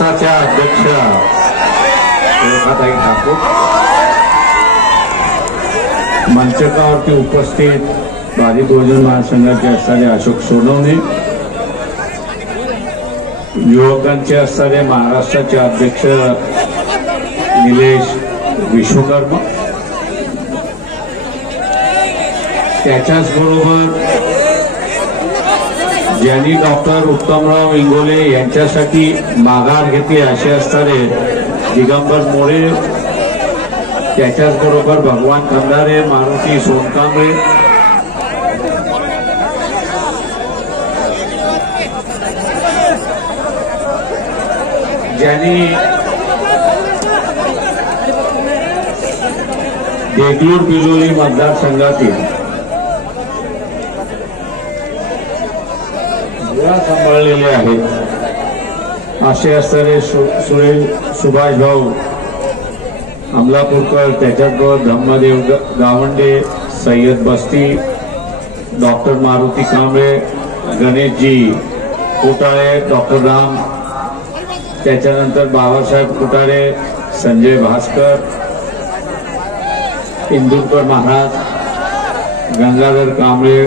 महाराष्ट्राच्या अध्यक्ष रेखाताई ठाकूर, मंचकावरती उपस्थित भारतीय बहुजन महासंघाचे असणारे अशोक सोनवणे, युवकांचे असणारे महाराष्ट्राचे अध्यक्ष निलेश विश्वकर्मा, त्याच्याच बरोबर ज्यांनी डॉक्टर उत्तमराव इंगोले यांच्यासाठी माघार घेतली असे असणारे दिगंबर मोरे, त्याच्याच बरोबर भगवान खंदारे, मारुती सोनकांबळे, ज्यांनी देगलूर बिलोली मतदारसंघातील सांभाळलेले आहेत असे असणारे सुभाष भाऊ अमलापूरकर, त्याच्याबरोबर धम्मदेव गावंडे, सय्यद बस्ती, डॉक्टर मारुती कांबळे, गणेशजी कुटाळे, डॉक्टर राम, त्याच्यानंतर बाबासाहेब कुटाळे, संजय भास्कर, इंदुरकर महाराज, गंगाधर कांबळे,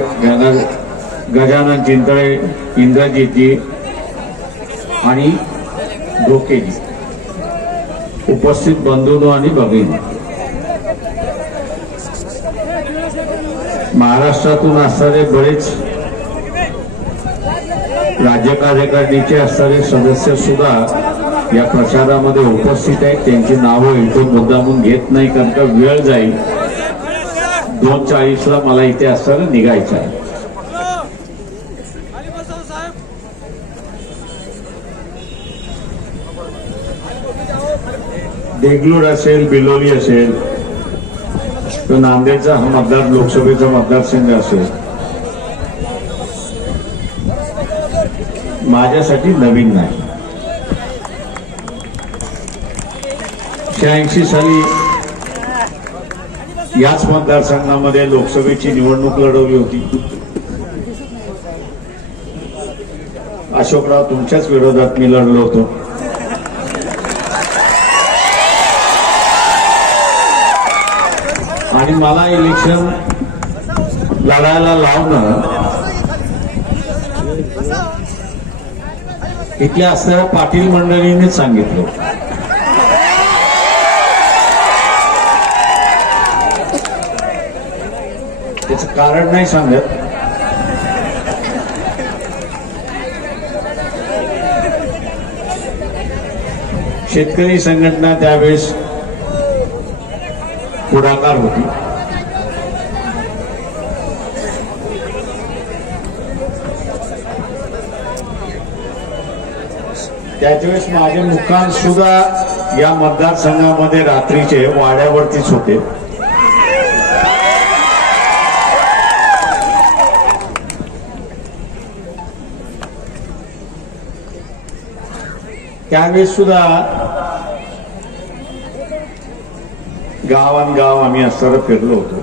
गजानन चिंतळे, इंद्रजीतजी आणि डोकेजी, उपस्थित बंधूंनो आणि भगिनी, महाराष्ट्रातून असणारे बरेच राज्य कार्यकारिणीचे असणारे सदस्य सुद्धा या प्रचारामध्ये उपस्थित आहेत. त्यांची नावं इथून मुद्दामून घेत नाही कारण का वेळ जाईल. 2:40 मला इथे असताना निघायचं आहे. देगलूर असेल, बिलोली असेल, तो नांदेडचा हा मतदार लोकसभेचा मतदारसंघ असेल, माझ्यासाठी नवीन नाही. 86 साली याच मतदारसंघामध्ये लोकसभेची निवडणूक लढवली होती. अशोकराव तुमच्याच विरोधात मी लढलो होतो. आणि मला इलेक्शन लढायला लावणं इथल्या असणाऱ्या पाटील मंडळींनीच सांगितलं. त्याचं कारण नाही सांगत. शेतकरी संघटना त्यावेळेस पुढाकार होती. त्यावेळेस माझे मुक्काम सुद्धा या मतदारसंघामध्ये रात्रीचे वाड्यावरतीच होते. त्यावेळेस सुद्धा गावांगाव आम्ही असताना फिरलो होतो.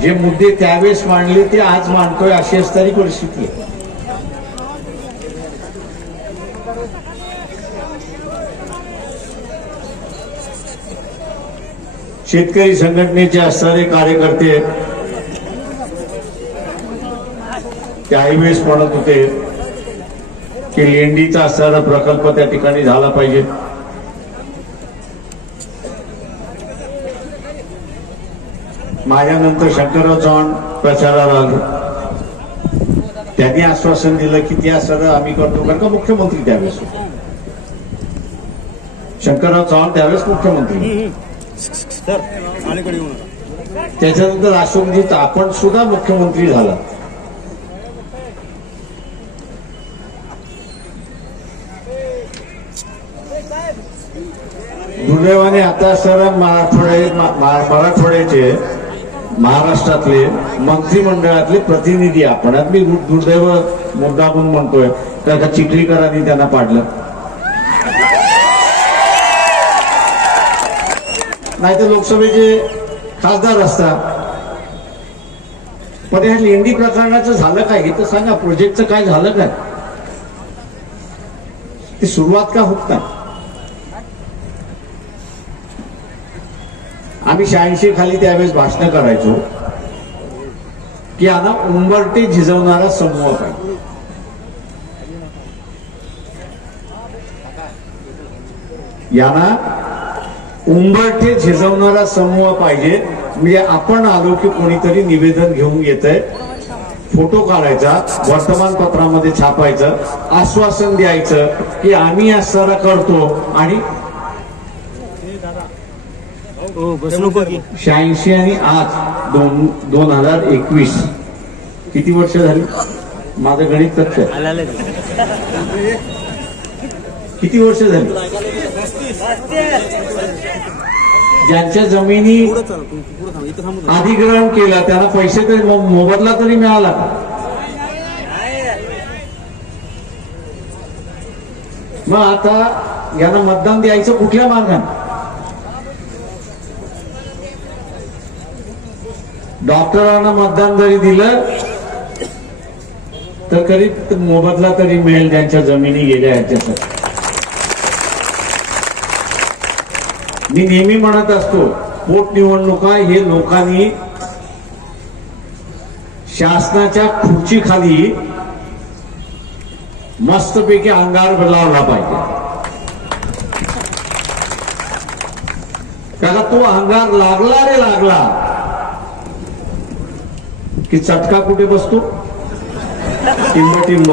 जे मुद्दे त्यावेळेस मांडले ते आज मांडतोय अशी असणारी परिस्थिती आहे. शेतकरी संघटनेचे असणारे कार्यकर्ते त्याही वेळेस म्हणत होते की लेंडीचा असणारा प्रकल्प त्या ठिकाणी झाला पाहिजे. माझ्यानंतर शंकरराव चव्हाण प्रचाराला आले. त्यांनी आश्वासन दिलं की त्या सगळं आम्ही करतो कारण का मुख्यमंत्री त्यावेळेस होते. शंकरराव चव्हाण त्यावेळेस मुख्यमंत्री. त्याच्यानंतर अशोकजी आपण सुद्धा मुख्यमंत्री झाला. दुर्दैवाने आता सर्व मराठवाड्याचे महाराष्ट्रातले मंत्रिमंडळातले प्रतिनिधी आपण मी दुर्दैव मुद्दा म्हणून म्हणतोय कारण चिखलीकरांनी त्यांना पाडलं. नाही तर लोकसभेचे खासदार असतात. पण ह्या लेंडी प्रकरणाचं झालं काय हे तर सांगा. प्रोजेक्टचं काय झालं काय, ती सुरुवात का होत नाही. आम्ही 86 खाली त्यावेळेस भाषण करायचो की यांना उंबरटे झिजवणारा समूह पाहिजे. यांना उंबरठे झिजवणारा समूह पाहिजे. म्हणजे आपण आलो की कोणीतरी निवेदन घेऊन येतंय, फोटो काढायचा, वर्तमानपत्रामध्ये छापायचं, आश्वासन द्यायचं की आम्ही असं करतो. आणि 86 आणि आज 2021 किती वर्ष झाली. माझं गणित तथ्य किती वर्ष झाली. ज्यांच्या जमिनी अधिग्रहण केलं त्यांना पैसे तरी मोबदला तरी मिळाला. मग आता यांना मतदान द्यायचं कुठल्या मार्गाने. डॉक्टरांना मतदान जरी दिलं तर कधी मोबदला तरी मिळेल ज्यांच्या जमिनी गेल्या ह्याच्यासाठी. मी नेहमी म्हणत असतो पोटनिवडणुका हे लोकांनी शासनाच्या खुर्चीखाली मस्तपैकी अंगार लावला पाहिजे. त्याला तो अंगार लागला रे लागला की चटका कुठे बसतो, टिंब टिंब.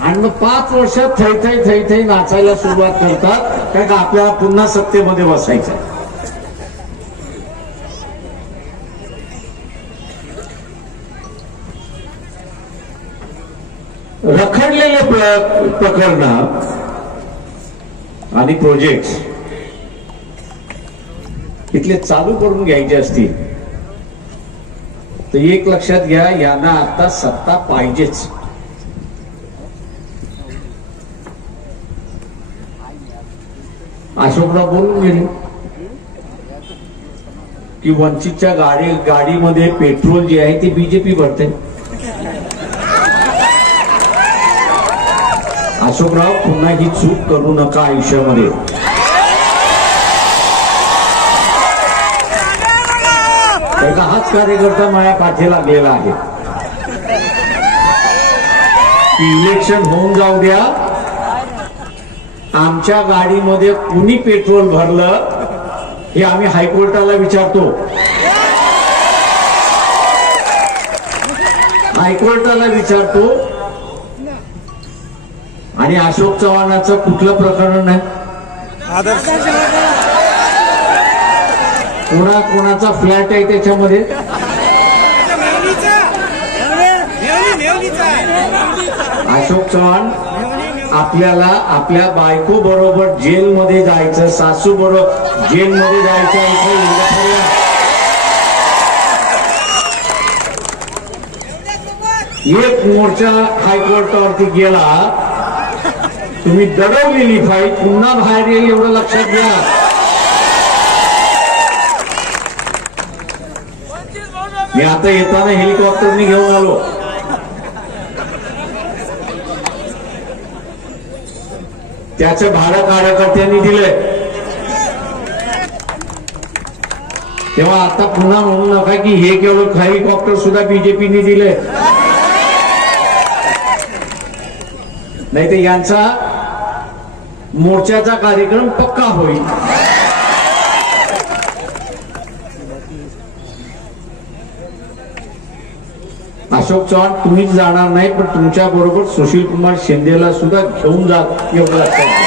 आणि मग 5 वर्षात थै थै नाचायला सुरुवात करतात, कारण का आपल्याला पुन्हा सत्तेमध्ये बसायचं. रखडलेले प्रकरण आणि प्रोजेक्ट इथले चालू करून घ्यायचे असतील तर एक लक्षात घ्या, यांना आता सत्ता पाहिजेच. अशोकराव बोलून गेले की वंचितच्या गाडीमध्ये पेट्रोल जे आहे ते बीजेपी भरते. अशोकराव पुन्हा ही चूक करू नका आयुष्यामध्ये. हाच कार्यकर्ता माझ्या पाठी लागलेला आहे की इलेक्शन होऊन जाऊ द्या, आमच्या गाडीमध्ये कुणी पेट्रोल भरलं हे आम्ही हायकोर्टाला विचारतो. हायकोर्टाला विचारतो. आणि अशोक चव्हाणाचं कुठलं प्रकरण नाही, कोणाचा फ्लॅट आहे त्याच्यामध्ये. अशोक चव्हाण आपल्याला आपल्या बायको बरोबर जेलमध्ये जायचं, सासू बरोबर जेलमध्ये जायचं. एक मोर्चा हायकोर्टावरती गेला, तुम्ही दडवलेली फाईल पुन्हा बाहेर येईल एवढं लक्षात घ्या. मी आता येताना हेलिकॉप्टरने घेऊन आलो. त्याचं भाडं कार्यकर्त्यांनी दिलंय. तेव्हा आता पुन्हा म्हणू नका की हे केवळ हेलिकॉप्टर सुद्धा बीजेपीने दिलंय. नाही तर यांचा मोर्चाचा कार्यक्रम पक्का होईल. अशोक चव्हाण तुम्हीच जाणार नाही, पण तुमच्या बरोबर सुशील कुमार शिंदेला सुद्धा घेऊन जा एवढं लक्षात घ्या.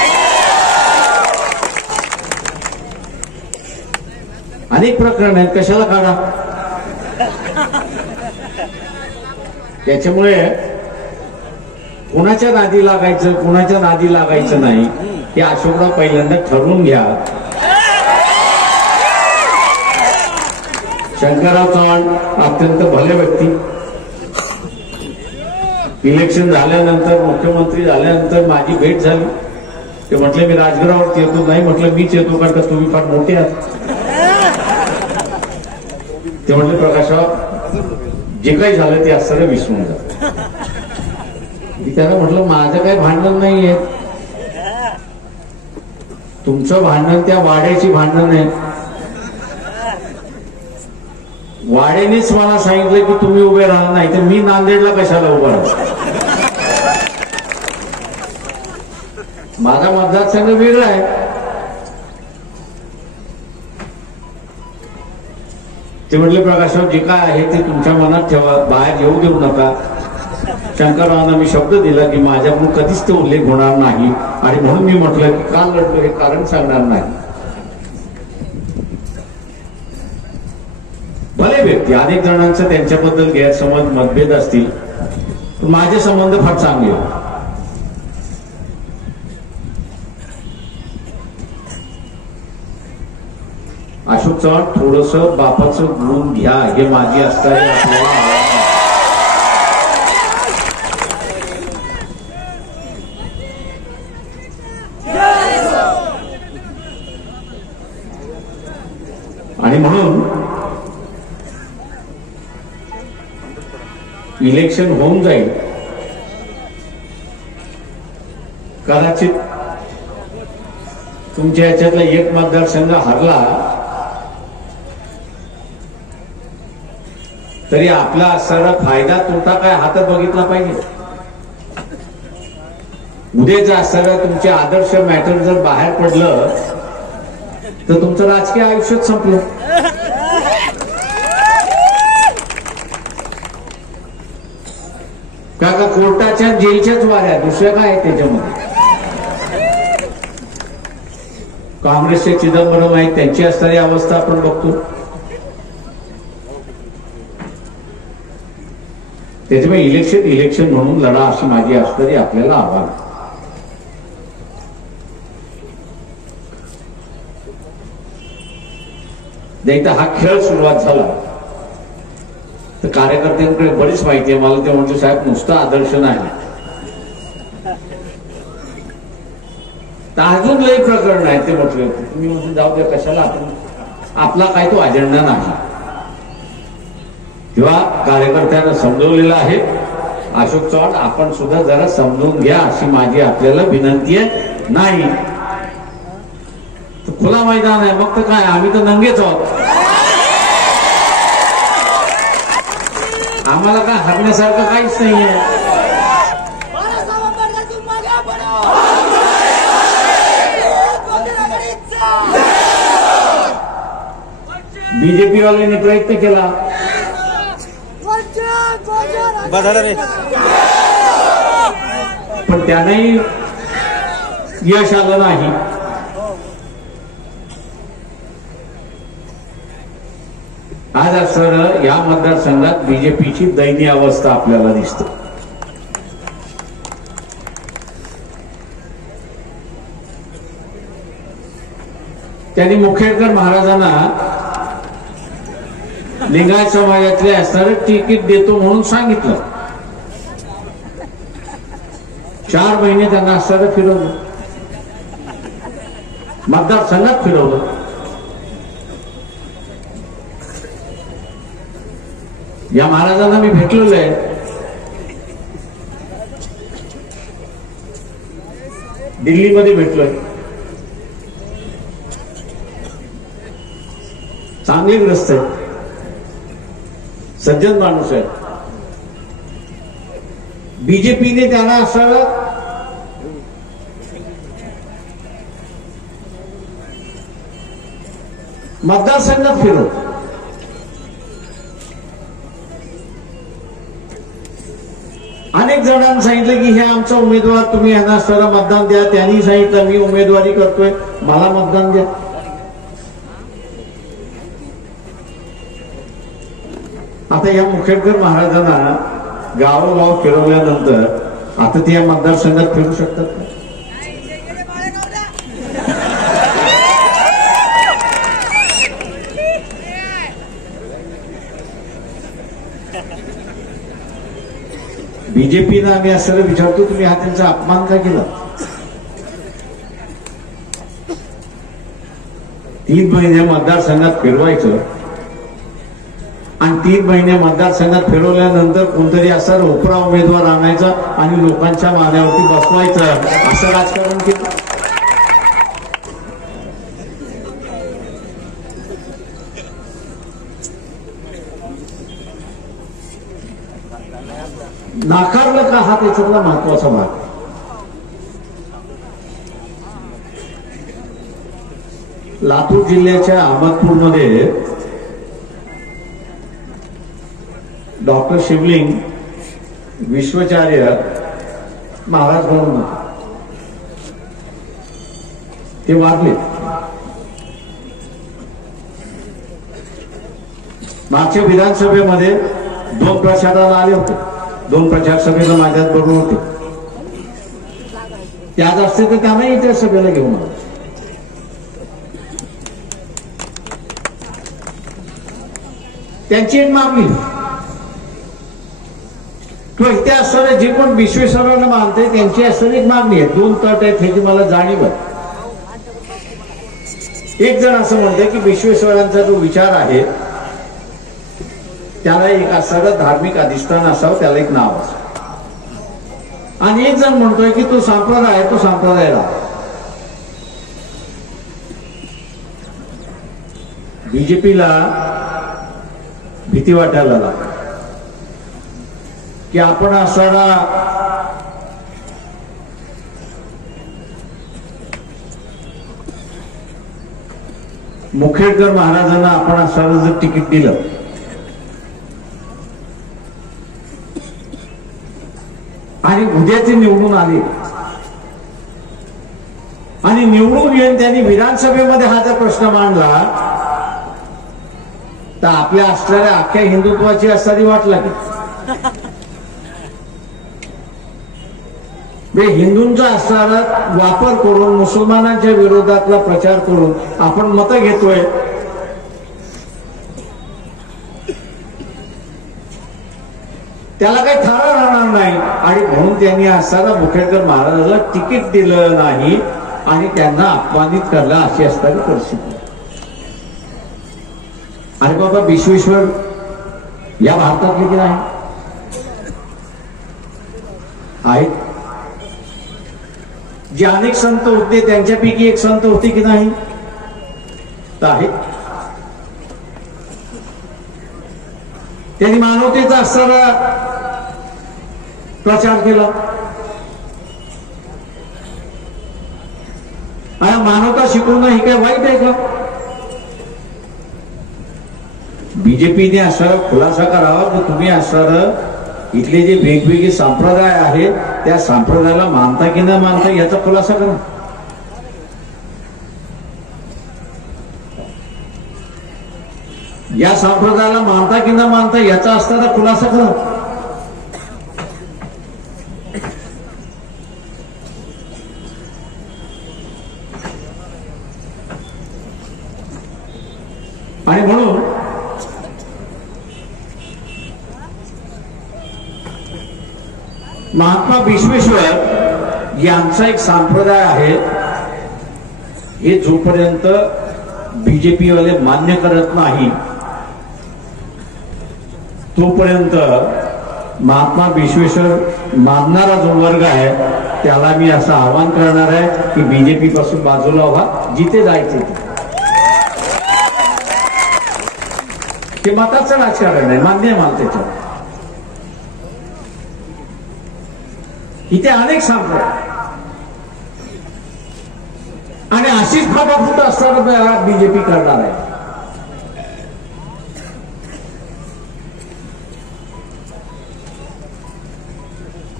अनेक प्रकरण आहेत, कशाला काढा. त्याच्यामुळे कोणाच्या नादी लागायचं कोणाच्या नादी लागायचं नाही हे अशोकराव पहिल्यांदा ठरवून घ्या. शंकरराव चव्हाण अत्यंत भले व्यक्ती. इलेक्शन झाल्यानंतर मुख्यमंत्री झाल्यानंतर माझी भेट झाली. ते म्हटले मी राजगृहावरती येतो. नाही म्हटलं मीच येतो, कारण का तुम्ही फार मोठे आहात. ते म्हटले प्रकाशराव जे काही झालं ते असताना विसरून जा. मी त्यांना म्हटलं माझं काही भांडण नाहीये, तुमचं भांडण त्या वाड्याची भांडण आहे. वाड्यानेच मला सांगितलं की तुम्ही उभे राहा, नाही तर मी नांदेडला कशाला उभा राहा. माझा मतदारसंघ वेगळा आहे. ते म्हटले प्रकाशराव जे काय आहे ते तुमच्या मनात ठेवा, बाहेर येऊ देऊ नका. शंकररावांना मी शब्द दिला की माझ्याकडून कधीच तो उल्लेख होणार नाही, आणि म्हणून मी म्हटलं की का लढलो हे कारण सांगणार नाही. भले व्यक्ती, अनेक जणांचं त्यांच्याबद्दल गैरसमज मतभेद असतील, पण माझे संबंध फार चांगले होते. अशोक चव्हाण थोडस बापाचं गुण घ्या हे माझी असणारी आपल्याला. आणि म्हणून इलेक्शन होऊन जाईल, कदाचित तुमच्या याच्यातला एक मतदारसंघ हरला तरी आपला असणारा फायदा तोटा काय हातात बघितला पाहिजे. उद्याचं असणारा तुमचे आदर्श मॅटर जर बाहेर पडलं तर तुमचं राजकीय आयुष्यच संपलं. का कोर्टाच्या जेलच्याच वाऱ्या, दुसऱ्या काय आहे त्याच्यामध्ये. काँग्रेसचे चिदंबरम आहेत, त्यांची असणारी अवस्था आपण बघतो. त्याच्यामुळे इलेक्शन म्हणून लढा अशी माझी असणारी आपल्याला आव्हान. एकदा हा खेळ सुरुवात झाला तर कार्यकर्त्यांकडे बरीच माहिती आहे. मला ते म्हणतो साहेब नुसतं आदर्श नाही, तर अजून लई प्रकरण आहे. ते म्हटले तुम्ही म्हणजे जाऊ द्या, कशाला आपला काय तो अजेंडा नाही. किंवा कार्यकर्त्यांना समजवलेलं आहे. अशोक चव्हाण आपण सुद्धा जरा समजून घ्या अशी माझी आपल्याला विनंती आहे. नाही तर खुला मैदान आहे, मग तर काय आम्ही तर नंगेच आहोत. आम्हाला काय हरण्यासारखं काहीच नाहीये. बीजेपी वाल्यांनी प्रयत्न केला पण त्यानेही यश आलं नाही. आज असं या मतदारसंघात बीजेपीची दयनीय अवस्था आपल्याला दिसते. त्यांनी मुखेडकर महाराजांना लिंगायत समाजातले असणारे तिकीट देतो म्हणून सांगितलं. 4 महिने त्यांना असणारं फिरवलं, मतदारसंघात फिरवलं. या महाराजांना मी भेटलेलो आहे. दिल्लीमध्ये भेटलोय. चांगले ग्रस्त आहे, सज्जन माणूस आहे. बीजेपीने त्यांना असं मतदारसंघात फिरवलं. अनेक जणांनी सांगितलं की हे आमचा उमेदवार, तुम्ही यांना असणारा मतदान द्या. त्यांनी सांगितलं मी उमेदवारी करतोय, मला मतदान द्या. आता या मुखेडकर महाराजांना गावोगाव फिरवल्यानंतर आता ते या मतदारसंघात फिरू शकतात का? बीजेपीनं आम्ही असं विचारतो तुम्ही हा त्यांचा अपमान का केला? 3 महिने मतदारसंघात फिरवायचं आणि 3 महिने मतदारसंघात फिरवल्यानंतर कोणतरी असा रोपरा उमेदवार आणायचा आणि लोकांच्या मान्यावरती बसवायचं असं राजकारण केलं. नाकारलं का हा त्याच्यातला महत्वाचा भाग. लातूर जिल्ह्याच्या अहमदपूरमध्ये डॉक्टर शिवलिंग विश्वाचार्य महाराज म्हणून ते वारले. मागच्या विधानसभेमध्ये 2 प्रचाराला आले होते. 2 प्रचार सभेला माझ्यात बरोबर होते. त्यात असते तर त्यांनाही त्या सभेला घेऊन आलो. त्यांची एक मागणी किंवा इथे असणारे जे कोण विश्वेश्वरांना मानते त्यांची असणारी एक मागणी आहे. 2 तट आहेत ह्याची मला जाणीव आहे. एक जण असं म्हणते की विश्वेश्वरांचा जो विचार आहे त्याला एक असावं धार्मिक अधिष्ठान असावं, त्याला एक नाव असावं. आणि एक जण म्हणतोय की तो संप्रदाय आहे, तो संप्रदायाला. बीजेपीला भीती वाटायला लागली की आपण असणारा मुखेडकर महाराजांना आपण असणारं जर तिकीट दिलं आणि उद्या ते निवडून आले आणि निवडून येऊन त्यांनी विधानसभेमध्ये हा जर प्रश्न मांडला तर आपल्या असणाऱ्या अख्ख्या हिंदुत्वाची असणारी वाट लागेल. हिंदूंचा असणारा वापर करून मुसलमानांच्या विरोधातला प्रचार करून आपण मतं घेतोय. त्याला काही थारा राहणार नाही आणि म्हणून त्यांनी असणारा मुखेडकर महाराजाला तिकीट दिलं नाही आणि त्यांना अपमानित करला अशी असणारी परिस्थिती. अरे बाबा, विश्वेश्वर या भारतातले की नाही आहेत. जे अनेक संत होते त्यांच्यापैकी एक संत होते की नाही तर आहेत. त्यांनी मानवतेचा असणारा प्रचार केला. आणि मानवता शिकवणं ही काय वाईट आहे का? बीजेपीने असा खुलासा करावा की तुम्ही असणारं इथले जे वेगवेगळे संप्रदाय आहेत त्या संप्रदायाला मानता की न मानता याचा खुलासा करा. या संप्रदायाला मानता की न मानता याचा असणारा खुलासा करा. आणि म्हणून महात्मा विश्वेश्वर यांचा एक संप्रदाय आहे हे जोपर्यंत बीजेपी वाले मान्य करत नाही तोपर्यंत महात्मा विश्वेश्वर मानणारा जो वर्ग आहे त्याला मी असं आवाहन करणार आहे की बीजेपी पासून बाजूला व्हा. जिथे जायचे ते मताचं राजकारण आहे, मान्य माल त्याच्यावर. इथे अनेक संप्रदाय आणि अशीच फाटाफूट असणारा बीजेपी करणार आहे.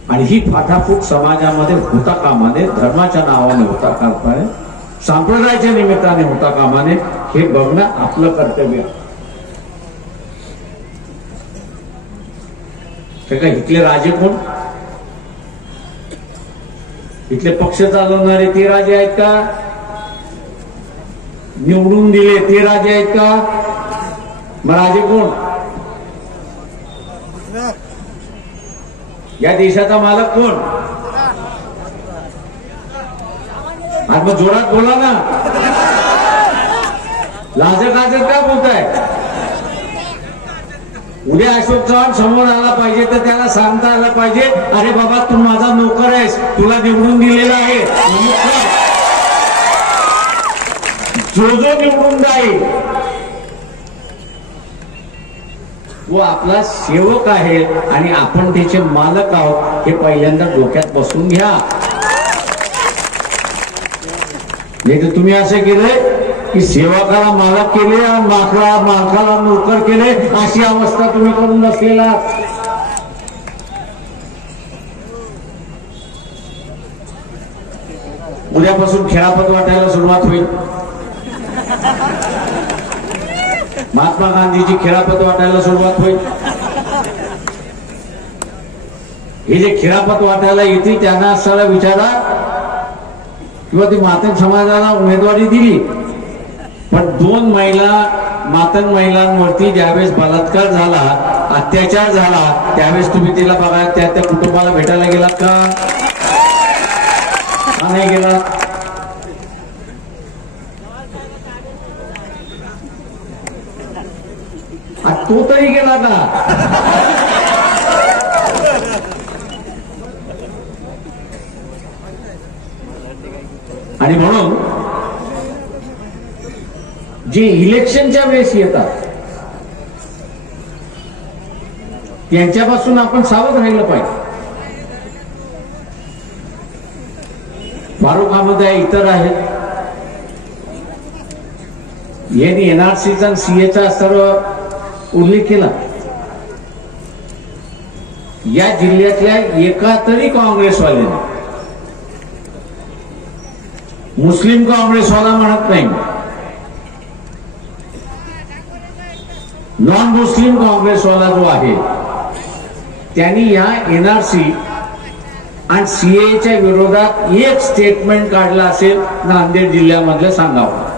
आणि ही फाटाफूट समाजामध्ये होता कामाने, धर्माच्या नावाने होता कामाने, संप्रदायाच्या निमित्ताने होता कामाने हे बघणं आपलं कर्तव्य. इथले राजे कोण? इथले पक्ष चालवणारे ते राजे आहेत का? निवडून दिले ते राजे आहेत का? मग राजे कोण? या देशाचा मालक कोण? आज मग जोरात बोला ना, लाजत लाजत का बोलताय? उद्या अशोक चव्हाण समोर आला पाहिजे तर त्याला सांगता आलं पाहिजे, अरे बाबा तू माझा नोकर आहेस, तुला निवडून दिलेला आहे, जो निवडून जाईल तो आपला सेवक आहे आणि आपण त्याचे मालक आहोत, हे पहिल्यांदा डोक्यात बसून घ्या. नाही तर तुम्ही असं केलंय की सेवकाला मालक केले आणि मालकाला नोकर केले, अशी अवस्था तुम्ही करून बसलेला. उद्यापासून खेळापत वाटायला सुरुवात होईल. महात्मा गांधीची खेळापत वाटायला सुरुवात होईल. हे जे खेळापत वाटायला येतील त्यांना असताना विचारा, किंवा ती मातंग समाजाला उमेदवारी दिली, पण 2 मातंग महिलांवरती ज्यावेळेस बलात्कार झाला, अत्याचार झाला, त्यावेळेस तुम्ही तिला बघा त्या कुटुंबाला भेटायला गेलात का? नाही गेलात. तो तरी गेला का? आणि म्हणून जे इलेक्शनच्या वेळेस येतात त्यांच्यापासून आपण सावध राहिलं पाहिजे. फारुख अहमद आहे, इतर आहेत, यांनी एनआरसीचा आणि सीएचा सर्व उल्लेख केला. या जिल्ह्यातल्या एका तरी काँग्रेसवाल्याने, मुस्लिम काँग्रेसवाला म्हणत नाही, नॉन मुस्लिम काँग्रेसवाला जो आहे त्यांनी या एनआरसी आणि सीएच्या विरोधात एक स्टेटमेंट काढलं असेल नांदेड जिल्ह्यामधलं सांगावं.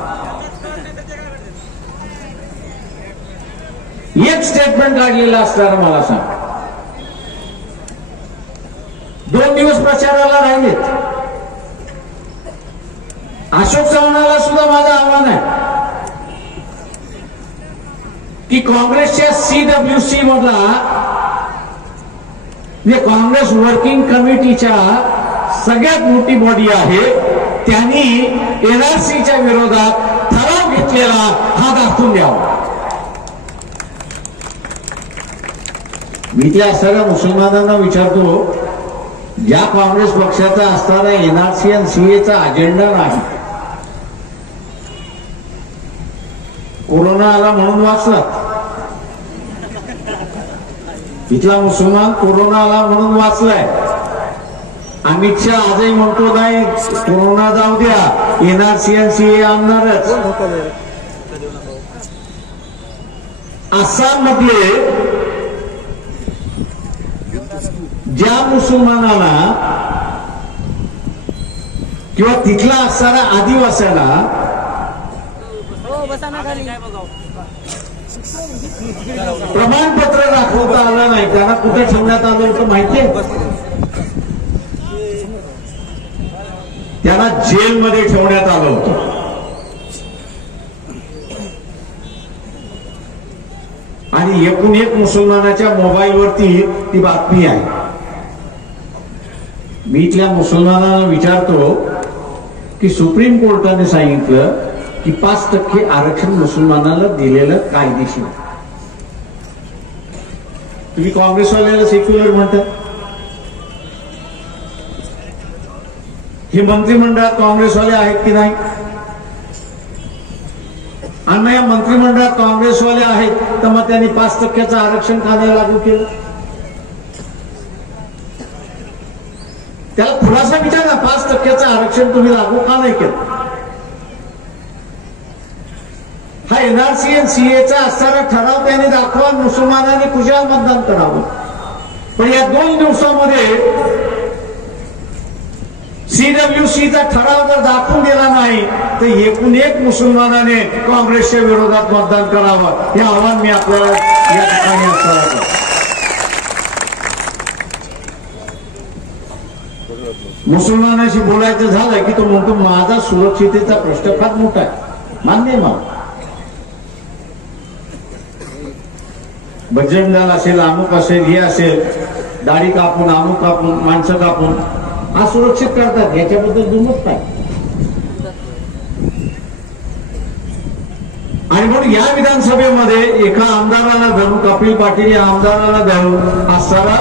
एक स्टेटमेंट काढलेलं असणार मला सांग. 2 दिवस प्रचाराला राहिलेत. अशोक चव्हाणाला सुद्धा माझं आव्हान आहे की काँग्रेसच्या CWC मधला जे काँग्रेस वर्किंग कमिटीच्या सगळ्यात मोठी बॉडी आहे, त्यांनी एनआरसीच्या विरोधात ठराव घेतलेला हा दाखवून द्यावा. मी त्या सगळ्या मुसलमानांना विचारतो, ज्या काँग्रेस पक्षाचा असताना एनआरसी आणि सीएचा अजेंडा नाही, कोरोना आला म्हणून वाचला, इथला मुसलमान कोरोना आला म्हणून वाचलाय. अमित शहा आजही म्हणतो नाही कोरोना जाऊ द्या, एनआरसी आणि सीए आणणारच. आसाम मधले ज्या मुसलमानाला किंवा तिथला असणारा आदिवासाला प्रमाणपत्र दाखवता आलं नाही, त्यांना कुठे ठेवण्यात आलं होतं माहितीये? त्यांना जेलमध्ये ठेवण्यात आलं होतं. आणि एकूण एक मुसलमानाच्या मोबाईलवरती ती बातमी आहे. मी इथल्या मुसलमानांना विचारतो की सुप्रीम कोर्टाने सांगितलं की 5% आरक्षण मुसलमानाला दिलेलं कायदेशीर. तुम्ही काँग्रेसवाल्याला सेक्युलर म्हणतात. हे मंत्रिमंडळात काँग्रेसवाले आहेत की नाही? आणि या मंत्रिमंडळात काँग्रेसवाले आहेत तर मग त्यांनी 5% आरक्षण का नाही लागू केलं? त्याला थोडासा विचार ना, 5% आरक्षण तुम्ही लागू का नाही केलं? हा एनआरसी आणि सीएचा असणारा ठराव त्यांनी दाखवा, मुसलमानांनी कुशाल मतदान करावं. पण या 2 दिवसामध्ये CWCचा ठराव जर दाखवून दिला नाही तर एकूण एक मुसलमानाने काँग्रेसच्या विरोधात मतदान करावं, हे आव्हान मी आपल्याला या ठिकाणी असणार. मुसलमानाशी बोलायचं झालं की तो म्हणतो माझा सुरक्षितेचा प्रश्न फार मोठा आहे. मान्य आहे मला. बजरंग दल असेल, अमुक असेल, हे असेल, दाढी कापून, अमुक कापून, माणसं कापून असुरक्षित करतात, याच्याबद्दल दुमत नाही. आणि म्हणून या विधानसभेमध्ये एका आमदाराला धरून, कपिल पाटील या आमदाराला धरून असणारा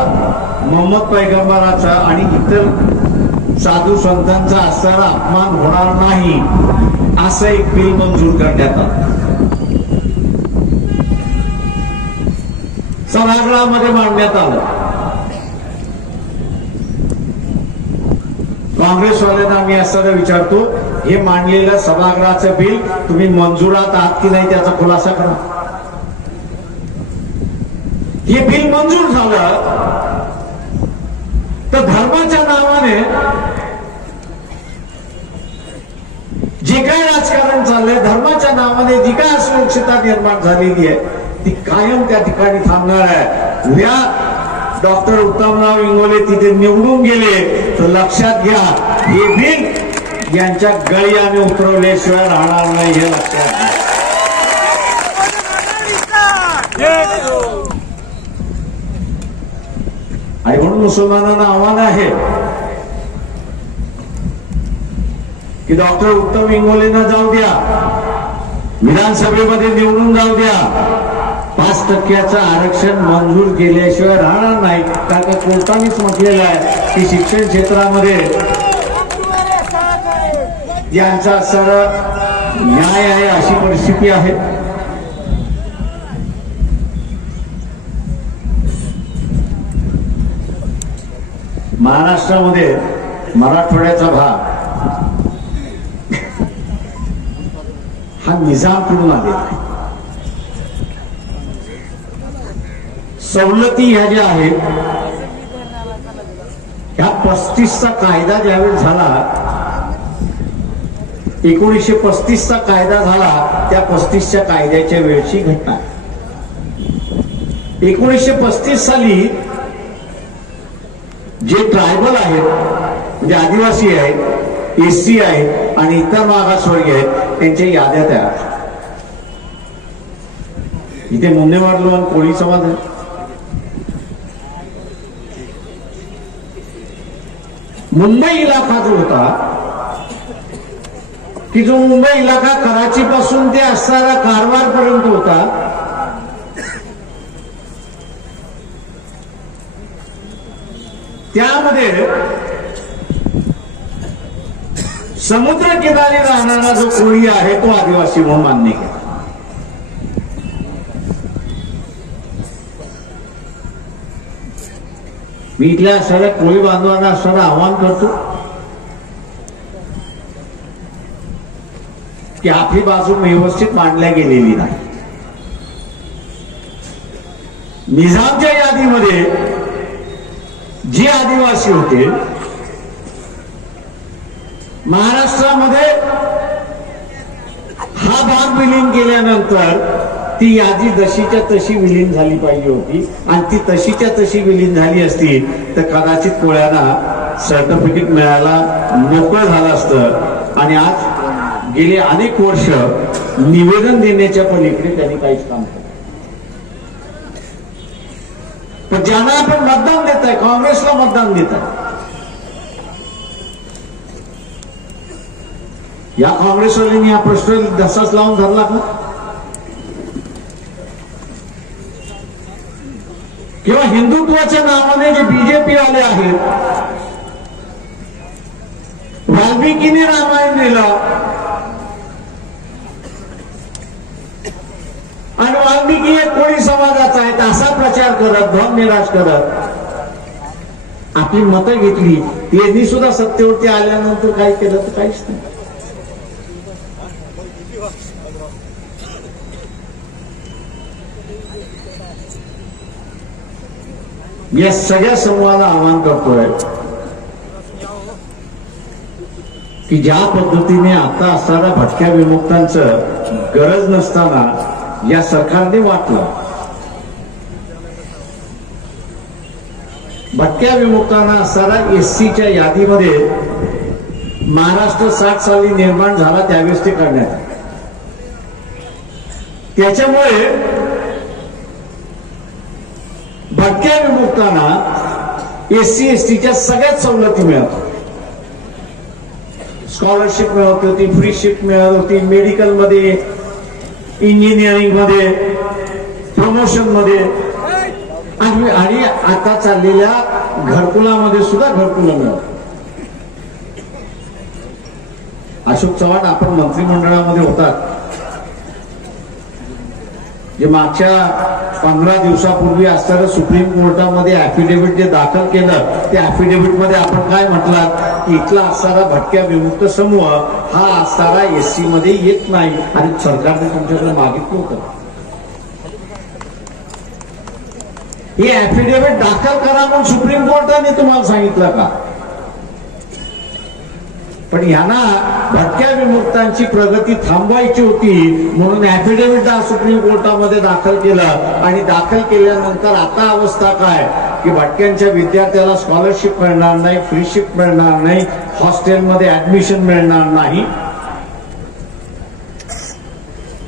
मोहम्मद पैगंबराचा आणि इतर साधू संतांचा असणारा अपमान होणार नाही असं एक बिल मंजूर करण्यात आलं. सभागृहामध्ये मांडण्यात आलं. काँग्रेसवाल्यांना मी असताना विचारतो, हे मांडलेलं सभागृहाचं बिल तुम्ही मंजुरात आहात की नाही त्याचा खुलासा करा. हे बिल मंजूर झालं तर धर्माच्या नावाने जे काय राजकारण चाललंय, धर्माच्या नावाने जी काय असुरक्षितता निर्माण झालेली आहे ती कायम त्या ठिकाणी थांबणार आहे. उद्या डॉक्टर उत्तमराव इंगोले तिथे निवडून गेले तर लक्षात घ्या, हे बिल यांच्या गळी आम्ही उतरवल्याशिवाय राहणार नाही, हे लक्षात घ्या. आणि म्हणून मुसलमानांना आव्हान आहे की डॉक्टर उत्तम इंगोलेंना जाऊ द्या, विधानसभेमध्ये निवडून जाऊ द्या, 5% आरक्षण मंजूर केल्याशिवाय राहणार नाही. कारण का कोर्टानेच म्हटलेलं आहे की शिक्षण क्षेत्रामध्ये यांचा सरळ न्याय आहे, अशी परिस्थिती आहे. महाराष्ट्रामध्ये मराठवाड्याचा भाग हा निजामकडून आलेला आहे. सवलती ह्या ज्या आहेत ह्या 35चा कायदा ज्यावेळेस झाला, 1935चा कायदा झाला, त्या 35च्या कायद्याच्या वेळची घटना. 1935 साली जे ट्रायबल आहेत, म्हणजे आदिवासी आहेत, एससी आहेत आणि इतर मागासवर्गीय आहेत, त्यांच्या याद्या तयार. इथे मुन्नेवाडलो आणि कोळी समाज आहे. मुंबई इलाका जो होता, की जो मुंबई इलाका कराची पासून ते असणारा कारवार पर्यंत होता, त्यामध्ये समुद्र किनारी राहणारा जो कोळी आहे तो आदिवासी म्हणून मान्य केला. मी इथल्या असणाऱ्या कोळी बांधवांना असणारं आवाहन करतो की आपली बाजू व्यवस्थित मांडल्या गेलेली नाही. निजामच्या यादीमध्ये जे आदिवासी होते, महाराष्ट्रामध्ये हा भाग विलीन केल्यानंतर ती यादी जशीच्या तशी विलीन झाली पाहिजे होती. आणि ती तशीच्या तशी विलीन झाली असती तर कदाचित कोळ्यांना सर्टिफिकेट मिळायला मोकळं झालं असतं. आणि आज गेले अनेक वर्ष निवेदन देण्याच्या पलीकडे त्यांनी काहीच काम केलं. पण ज्यांना आपण मतदान देत आहे, काँग्रेसला मतदान देत आहे, या काँग्रेसवाल्यांनी हा प्रश्न धसाच लावून धरला का? किंवा हिंदुत्वाच्या नावाने जे बीजेपी आले आहेत, वाल्मिकीने रामायण लिहिलं आणि वाल्मिकी एक कोळी समाजाचा आहे असा प्रचार करत, भ्रमनिराश करत आपली मतं घेतली. यांनी सुद्धा सत्तेवरती आल्यानंतर काय केलं तर काहीच नाही. या सगळ्या समूहाला आवाहन करतोय की ज्या पद्धतीने आता असणाऱ्या भटक्या विमुक्तांचं गरज नसताना या सरकारने वाटलं, भटक्या विमुक्तांना असणारा एससीच्या यादीमध्ये महाराष्ट्र 60 साली निर्माण झाला त्यावेळेस ते करण्यात आले. त्याच्यामुळे भटक्या विमुक्तांना SC STच्या सगळ्याच सवलती मिळत, स्कॉलरशिप मिळत होती, फ्री शिप मिळत होती, मेडिकल मध्ये, इंजिनिअरिंग मध्ये, प्रमोशन मध्ये आणि आता चाललेल्या घरकुलामध्ये सुद्धा घरकुलं मिळत. अशोक चव्हाण आपण मंत्रिमंडळामध्ये होतात, जे मागच्या 15 दिवसापूर्वी असताना सुप्रीम कोर्टामध्ये ऍफिडेव्हिट जे दाखल केलं, त्या ऍफिडेव्हिट मध्ये आपण काय म्हटलात की इथला असणारा भटक्या विमुक्त समूह हा असणारा SC मध्ये येत नाही आणि सरकारने तुमच्याकडे मागितलं होतं. हे ऍफिडेव्हिट दाखल करा म्हणून सुप्रीम कोर्टाने तुम्हाला सांगितलं का? पण यांना भटक्या विमुक्तांची प्रगती थांबवायची होती म्हणून ऍफिडेव्हिट सुप्रीम कोर्टामध्ये दाखल केलं आणि दाखल केल्यानंतर आता अवस्था काय की भटक्यांच्या विद्यार्थ्याला स्कॉलरशिप मिळणार नाही, फ्री शिप मिळणार नाही, हॉस्टेलमध्ये ऍडमिशन मिळणार नाही,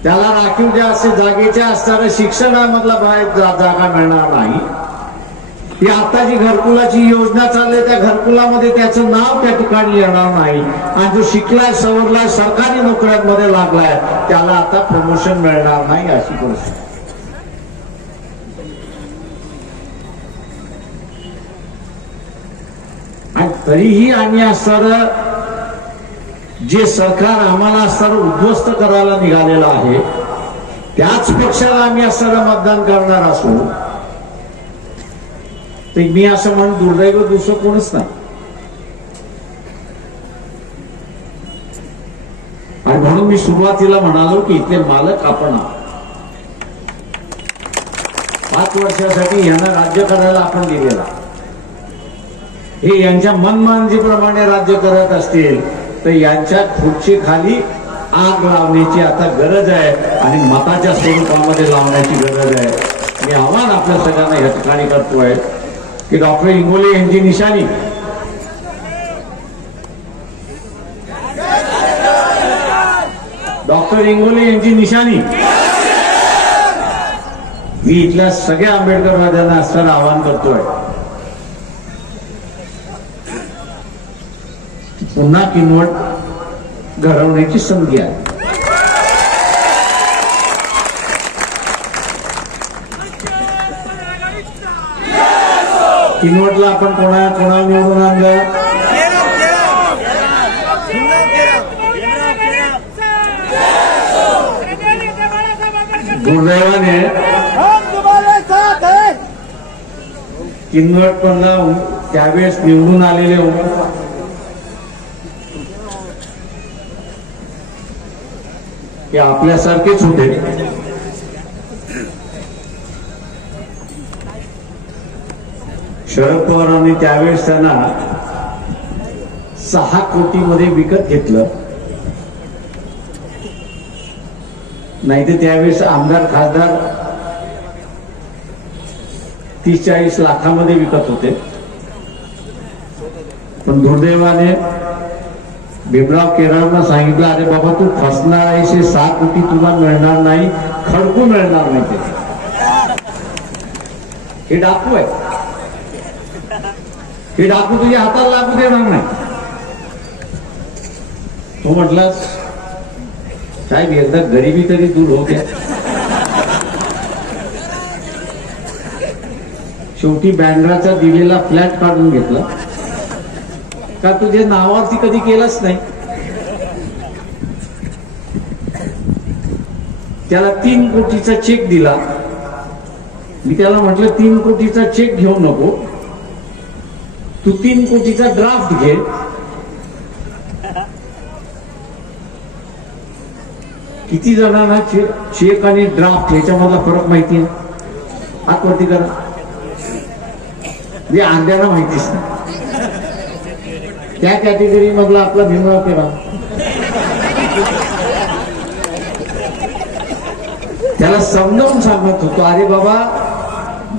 त्याला राखीव ज्या असे जागेच्या असणाऱ्या शिक्षणामधला बाहेर जागा मिळणार नाही. ही आता जी घरकुलाची योजना चालली त्या घरकुलामध्ये त्याचं नाव त्या ठिकाणी येणार नाही आणि जो शिकलाय सवरलाय सरकारी नोकऱ्यांमध्ये लागलाय त्याला आता प्रमोशन मिळणार नाही अशी परिस्थिती. आणि तरीही आम्ही असणारं जे सरकार आम्हाला असणारं उद्ध्वस्त करायला निघालेलं आहे त्याच पक्षाला आम्ही असणारं मतदान करणार असू तर मी असं म्हणून दुर्दैव दुसरं कोणच नाही. आणि म्हणून मी सुरुवातीला म्हणालो की इथले मालक आपण आहोत. 5 वर्षासाठी यांना राज्य करायला आपण दिलेला, हे यांच्या मनमांजीप्रमाणे राज्य करत असतील तर यांच्या खुर्ची खाली आग लावण्याची आता गरज आहे आणि मताच्या स्वरूपामध्ये लावण्याची गरज आहे. मी आव्हान आपल्या सगळ्यांना या ठिकाणी करतोय की डॉक्टर इंगोले यांची निशाणी मी इथल्या सगळ्या आंबेडकरवाद्यांना असताना आवाहन करतोय पुन्हा किनवट घडवण्याची संधी आहे. किनवटला आपण कोणा निवडून आणलं? दुर्दैवाने किनवट पण त्यावेळेस निवडून आलेले ते आपल्यासारखेच होते. शरद पवारांनी त्यावेळेस त्यांना 6 कोटीमध्ये विकत घेतलं, नाही तर त्यावेळेस आमदार खासदार 30-40 लाखामध्ये विकत होते. पण दुर्दैवाने भीमराव केराळना सांगितलं अरे बाबा तू फसणार आहेस, 6 कोटी तुला मिळणार नाही, खडकू मिळणार नाही. ते हे डाकू आहे, हे डाकू तुझ्या हाताला लागू देणार नाही. तो म्हटलास साहेब एकदा गरिबी तरी दूर होते. शेवटी बँड्राचा दिलेला फ्लॅट काढून घेतला का तुझ्या नावावरती कधी केलंच नाही. त्याला 3 कोटीचा चेक दिला. मी त्याला म्हटलं 3 कोटीचा चेक घेऊ नको, तू 3 कोटीचा ड्राफ्ट घे. किती जणांना चेक आणि ड्राफ्ट ह्याच्यामधला फरक माहिती आहे? हातवरती करा. जे अंड्याला माहितीच नाही त्या कॅटेगरी मधला आपला भीमराव केराळ. त्याला समजावून सांगत होतो अरे बाबा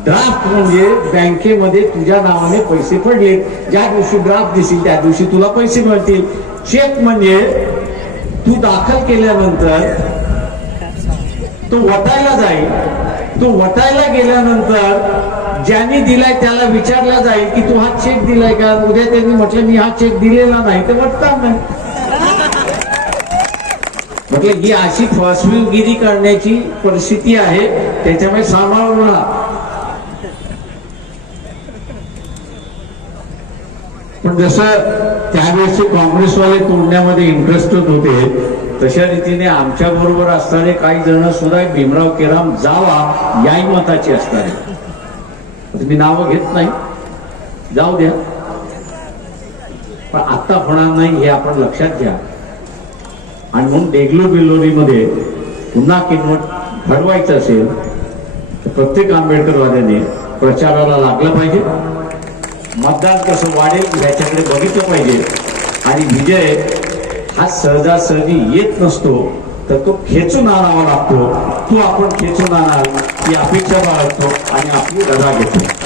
ड्राफ्ट म्हणजे बँकेमध्ये तुझ्या नावाने पैसे पडले, ज्या दिवशी ड्राफ्ट दिसेल त्या दिवशी तुला पैसे मिळतील. चेक म्हणजे तू दाखल केल्यानंतर तो वटायला जाईल, तो वटायला गेल्यानंतर ज्यांनी दिलाय त्याला विचारलं जाईल की तू हा चेक दिलाय का. उद्या त्यांनी म्हटलं मी हा चेक दिलेला नाही तर म्हटणार नाही. म्हटलं ही अशी फसवेगिरी करण्याची परिस्थिती आहे, त्याच्यामुळे सांभाळून राहा. पण जसं त्यावेळेसचे काँग्रेसवाले तोडण्यामध्ये इंटरेस्टेड होते, तशा रीतीने आमच्या बरोबर असणारे काही जण सुद्धा भीमराव केराम जावा याही मताचे असणारे. मी नावं घेत नाही, जाऊ द्या, पण आता होणार नाही हे आपण लक्षात घ्या. आणि म्हणून देगलूर बिल्लोरीमध्ये पुन्हा किंमत घडवायचं असेल तर प्रत्येक आंबेडकरवाद्याने प्रचाराला लागलं पाहिजे. मतदान कसं वाढेल याच्याकडे बघितलं पाहिजे. आणि विजय हा सहजासहजी येत नसतो, तर तो खेचून आणावा लागतो. तो आपण खेचून आणाल ही अपेक्षा बाळगतो आणि आपली रजा घेतो.